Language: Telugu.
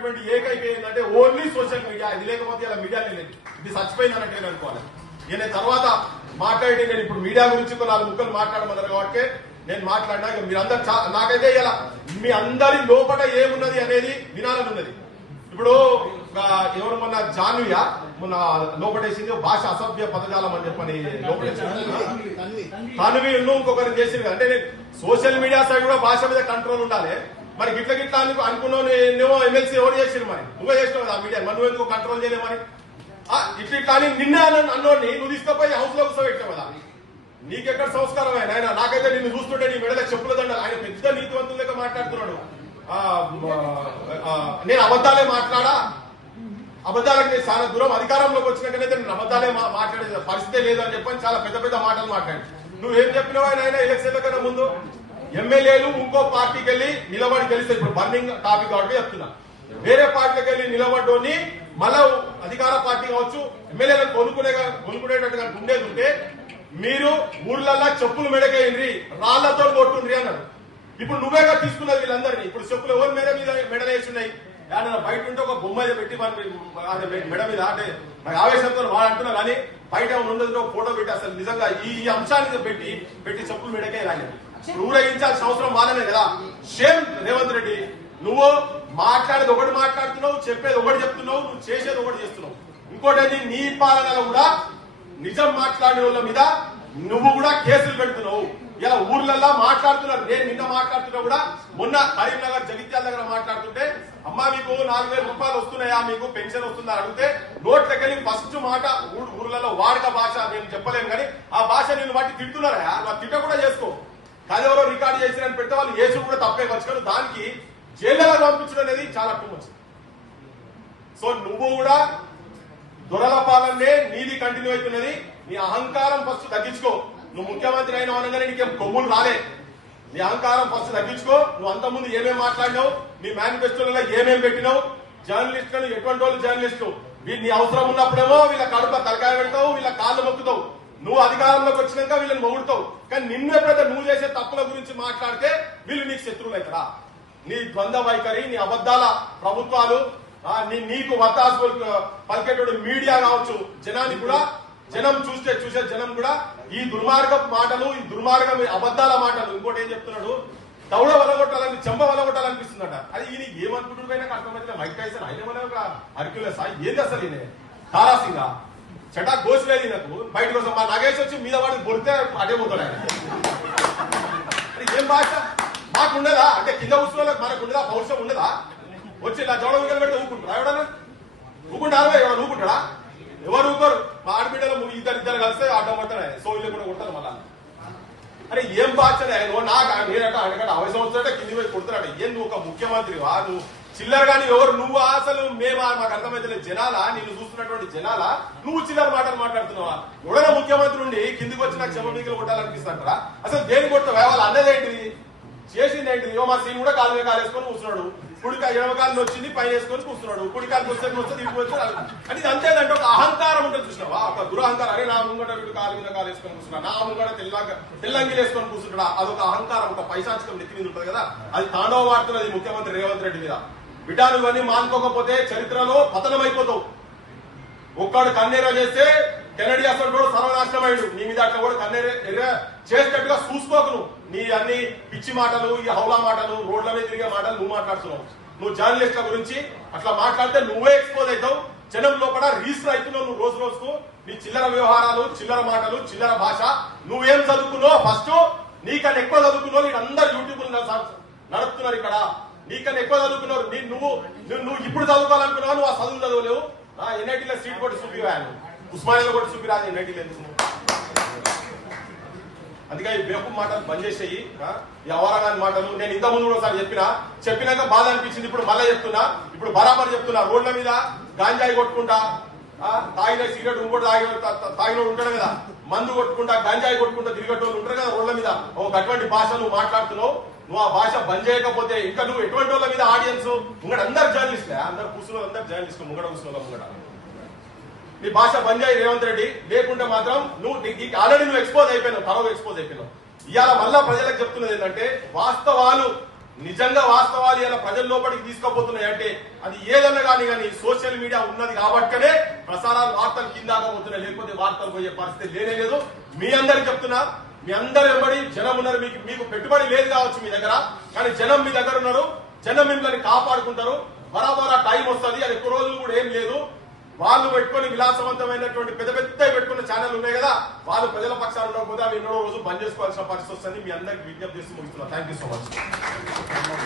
ఉన్నటువంటి ఏకైక ఏంటంటే ఓన్లీ సోషల్ మీడియా. ఇది లేకపోతే ఇలా మీడియానే లేదు, ఇది చచ్చిపోయింది అన్నట్టు అనుకోవాలి. నేను తర్వాత మాట్లాడి నేను ఇప్పుడు మీడియా గురించి కొన్ని 4 ముక్కలు మాట్లాడమన్నారు కాబట్టి నేను మాట్లాడినా. మీరందరూ నాకైతే ఇలా మీ అందరి లోపల ఏమున్నది అనేది వినాలని ఉన్నది. ఇప్పుడు ఎవరు మొన్న జాన్వియా మొన్న లోపడేసింది భాష అసభ్య పదజాలం అని చెప్పని లోపడేసింది. తన్వి ఇంకొకరిని చేసింది. అంటే సోషల్ మీడియా సైడ్ కూడా భాష మీద కంట్రోల్ ఉండాలి. మరి గిట్ల గిట్ల అనుకున్నావు నువ్వు ఎమ్మెల్సీ ఎవరు చేసింది, మరి నువ్వే చేసినావు కదా మీడియా, మరి నువ్వు ఎందుకు కంట్రోల్ చేయలేవు? మరి ఇట్లా అని నిన్నే అన్నోడిని నువ్వు తీసుకుపోయి హౌస్ లో కూర్చోబెట్టావు కదా. నీకెక్కడ సంస్కారం ఆయన? నాకైతే నిన్ను చూస్తుంటే నీ మెడల చెప్పుల దండ. ఆయన పెద్ద నీతివంతుల లెక్క మాట్లాడుతున్నాడు. నేను అబద్ధాలే మాట్లాడా, అబద్ధాలకు నేను చాలా దూరం అధికారంలోకి వచ్చినాకనైతే నేను అబద్ధాలే మాట్లాడే పరిస్థితే లేదు అని చెప్పని చాలా పెద్ద పెద్ద మాటలు మాట్లాడి నువ్వేం చెప్పినావు? ఆయన ఎలక్షన్ల కన్నా ముందు ఎమ్మెల్యేలు ఇంకో పార్టీకి వెళ్ళి నిలబడి గెలిస్తే, ఇప్పుడు బర్నింగ్ టాపిక్ కాబట్టి చెప్తున్నా, వేరే పార్టీకి వెళ్ళి నిలబడ్డోని మళ్ళా అధికార పార్టీ కావచ్చు ఎమ్మెల్యేలను కొనుక్కునేటట్టుగా ఉండేది ఉంటే మీరు ఊర్లల్లా చెప్పులు మెడకేయండి, రాళ్లతో కొట్టుండ్రి అన్నాడు. ఇప్పుడు నువ్వేగా తీసుకున్నది వీళ్ళందరినీ. ఇప్పుడు చెప్పులు ఎవరి మీద మెడలేస్తున్నాయి? బయట ఉంటే ఒక బొమ్మ పెట్టి మెడ మీద అంటే ఆవేశంతో వాడు అంటున్నా కానీ బయట ఉండదు ఒక ఫోటో పెట్టి అసలు నిజంగా ఈ అంశాన్ని పెట్టి చెప్పులు మెడకే రాని ఊరేగించాల్సిన అవసరం వాళ్ళనే కదా. షేమ్ రేవంత్ రెడ్డి, నువ్వు మాట్లాడేది ఒకటి మాట్లాడుతున్నావు, చెప్పేది ఒకటి చెప్తున్నావు, నువ్వు చేసేది ఒకటి చేస్తున్నావు. ఇంకోటి నీ పాలనలో కూడా నిజం మాట్లాడే వాళ్ళ మీద నువ్వు కూడా కేసులు పెడుతున్నావు. ఇలా ఊర్లల్లో మాట్లాడుతున్నారు. నేను నిన్న మాట్లాడుతున్నా కూడా మొన్న కరీంనగర్ జగిత్యాల దగ్గర మాట్లాడుతుంటే అమ్మా మీకు 4,000 రూపాయలు వస్తున్నాయా, మీకు పెన్షన్ వస్తుందా అడిగితే నోట్లకెళ్ళి ఫస్ట్ మాట ఊర్లలో వాడక భాష నేను చెప్పలేను కానీ ఆ భాష నేను వాటి తిడుతున్నారా? నా తిట్ట కూడా చేసుకో. కాదెవరో రికార్డు చేసిరని పెడితే వాళ్ళు ఏసు కూడా తప్పే వచ్చారు. దానికి జైల్లో పంపించడం అనేది చాలా టూ మచ్. సో నువ్వు కూడా దొరల పాలనే నీది కంటిన్యూ అవుతున్నది. నీ అహంకారం ఫస్ట్ తగ్గించుకో. నువ్వు ముఖ్యమంత్రి అయిన అనగానే నీకేం కొమ్ములు రాలే. నీ అహంకారం ఫస్ట్ తగ్గించుకో. నువ్వు అంతకుముందు ఏమేమి మాట్లాడినావు, నీ మేనిఫెస్టోలలో ఏమేమి పెట్టినావు, జర్నలిస్టులను ఎటువంటి వాళ్ళు జర్నలిస్టులు నీ అవసరం ఉన్నప్పుడేమో వీళ్ళ కడుపులో తలకాయ పెడతావు, వీళ్ళ కాళ్ళు మొక్కుతావు. నువ్వు అధికారంలోకి వచ్చినాక వీళ్ళని మొగుడుతావు. కానీ నిన్ను ఎప్పుడైతే నువ్వు చేసే తప్పుల గురించి మాట్లాడితే వీళ్ళు నీకు శత్రువులు అవుతారా? నీ ద్వంద్వ వైఖరి, నీ అబద్దాల ప్రభుత్వాలు, నీకు వత్తాసు పలికేటోడు మీడియా కావచ్చు, జనానికి కూడా జనం చూసే జనం కూడా ఈ దుర్మార్గ మాటలు, ఈ దుర్మార్గం అబద్దాల మాటలు. ఇంకోటి ఏం చెప్తున్నాడు, దౌడ వలగొట్టాలని చెంబ వలగొట్టాలనిపిస్తుందట. అది ఈయన ఏమనుకుంటున్నాడు అర్థమైతే మైక్ టైసన్ ఆయన అర్క్యులస్ ఏంది అసలు ఈయన తారాసింగా చటా గోసిలేదు నాకు బయట కోసం. మా నగేష్ వచ్చి మీద వాడికి బొడితే అటే పోతాడు ఆయన. ఏం భాష మాకుండదా? అంటే కింద కూర్చున్న మనకు ఉండదా? పౌరుషం ఉండదా? వచ్చి ఇలా జోడ విగలు పెడితే ఊకుంటారా? ఎవడన్నా ఊకుంటారా? ఎవరు ఊకుంటాడా? ఎవరు ఊకోరు. మా ఆడబిడ్డలు ఇద్దరు కలిస్తే ఆటో పడతాడు ఆయన. సో ఇల్లు కూడా కొడతారు మళ్ళా. అరే ఏం భాష నాకు నేనట ఆయనకంటే అవసరం వస్తుంటే కింది మీద కొడుతున్నాడు. ఏం నువ్వు ఒక ముఖ్యమంత్రివా? నువ్వు చిల్లర కానీ ఎవరు నువ్వు? అసలు మాకు అర్థమైతే జనాలా నిన్ను చూస్తున్నటువంటి జనాలా నువ్వు చిల్లర మాటలు మాట్లాడుతున్నావా? ఎవడైనా ముఖ్యమంత్రి ఉండి కిందికి వచ్చి నాకు చెమబీకలు కొట్టాలనిపిస్తారా? అసలు దేని కొడతావా? వాళ్ళు అన్నదేంటిది, చేసింది ఏంటిది? ఓ మా సీన్ కూడా కాలు మీద కాలు వేసుకొని కూర్చున్నాడు. ఎడమకాలను వచ్చింది పైన వేసుకొని కూర్చున్నాడు. కుడికాలకు వస్తే తిరిగి వచ్చాడు. అంటే ఇది అంతేదంటే ఒక అహంకారం ఉంటుంది చూసినావా? ఒక దురహంకారం. అరే నా ముంగట వీడు కాలు మీద కాలు వేసుకొని కూర్చున్నా, నా ముంగట తెల్లంగిలు వేసుకొని కూర్చుంటాడా? అదొక అహంకారం, ఒక పైశాచికం నెత్తి మీద ఉంటుంది కదా. అది తాండవ వాడుతున్నది ముఖ్యమంత్రి రేవంత్ రెడ్డి మీద. బిడ్డ నువ్వన్నీ మానుకోకపోతే చరిత్రలో పతనం అయిపోతావు. ఒక్కడు కన్నేరా చేస్తే కెనడీ అసలు కూడా సర్వనాశనం అయ్యాడు. నీ మీద అట్లా కూడా కన్నేరా చేసేటట్టుగా చూసుకోకు. నువ్వు నీ అన్ని పిచ్చి మాటలు, ఈ హౌలా మాటలు, రోడ్ల మీద తిరిగే మాటలు నువ్వు మాట్లాడుతున్నావు. నువ్వు జర్నలిస్ట్ల గురించి అట్లా మాట్లాడితే నువ్వే ఎక్స్పోజ్ అవుతావు. జనం లోపల రీసర్ అవుతున్నావు నువ్వు రోజు రోజుకు. నీ చిల్లర వ్యవహారాలు, చిల్లర మాటలు, చిల్లర భాష. నువ్వేం చదువుకున్నావు? ఫస్ట్ నీకన్నా ఎక్కువ చదువుకున్నావు. వీళ్ళందరూ యూట్యూబ్ నడుపుతున్నారు ఇక్కడ. నీకన్నా ఎక్కువ చదువుకున్నారు. నువ్వు ఇప్పుడు చదువుకోవాలనుకున్నావు, నువ్వు ఆ చదువు చదవలేవు. ఎన్ఐటీలో సీట్ కొట్టి చూపివాను, ఉస్మానియాలో కొట్టి చూపిరాదు ఎన్ఐటీలో ఎందుకు? అందుకే ఈ బేపు మాటలు బంద్ చేసేయి, ఈ అవరగాని మాటలు. నేను ఇంత ముందు కూడా ఒకసారి చెప్పినాక బాధ అనిపించింది. ఇప్పుడు మళ్ళీ చెప్తున్నా, ఇప్పుడు బరాబర్ చెప్తున్నా. రోడ్ల మీద గాంజాయి కొట్టుకుంటా, తాగిన సిగరెట్ ఇంకోటి తాగిన ఉంటాడు కదా, మందు కొట్టుకుంటా గంజాయి కొట్టుకుంటా తిరిగేటోళ్ళు ఉంటారు కదా రోడ్ల మీద. ఒక అటువంటి భాష నువ్వు మాట్లాడుతున్నావు. నువ్వు ఆ భాష బంద్ చేయకపోతే ఇంకా నువ్వు ఎటువంటి వాళ్ళ మీద ఆడియన్స్ ముంగడ అందరు జర్నలిస్ట్లే, అందరు కూర్చున్న అందరు జర్నలిస్ట్ ముంగడ కూర్చున్న ముంగడ నీ భాష బంద్ చేయి రేవంత్ రెడ్డి. లేకుంటే మాత్రం నువ్వు ఆల్రెడీ నువ్వు ఎక్స్పోజ్ అయిపోయినావు, తరవ ఎక్స్పోజ్ అయిపోయినావు. ఇవాళ మళ్ళా ప్రజలకు చెప్తున్నది ఏంటంటే వాస్తవాలు నిజంగా వాస్తవాలు ఇలా ప్రజల లోపలికి తీసుకుపోతున్నాయి అంటే అది ఏదన్నా కానీ సోషల్ మీడియా ఉన్నది కాబట్టే ప్రసారాలు వార్తలు కిందాగా పోతున్నాయి, లేకపోతే వార్తలు పోయే పరిస్థితి లేనే లేదు. మీ అందరికి చెప్తున్నా, మీ అందరు వెంబడి జనం ఉన్నారు. మీకు పెట్టుబడి లేదు కావచ్చు మీ దగ్గర, కానీ జనం మీ దగ్గర ఉన్నారు. జనం మిమ్మల్ని కాపాడుకుంటారు. బరాబరా టైం వస్తుంది, అది ఎక్కువ రోజులు కూడా ఏం లేదు. వాళ్ళు పెట్టుకుని విలాసవంతమైనటువంటి పెద్ద పెట్టుకున్న ఛానల్ ఉన్నాయి కదా, వాళ్ళు ప్రజల పక్షాలు ఉండకపోతే అవి ఎన్నో రోజు బంద్ చేసుకోవాల్సిన పరిస్థితి వస్తుంది. మీ అందరికి విజ్ఞప్తి చేసి ముగిస్తున్నా. Thank you so much.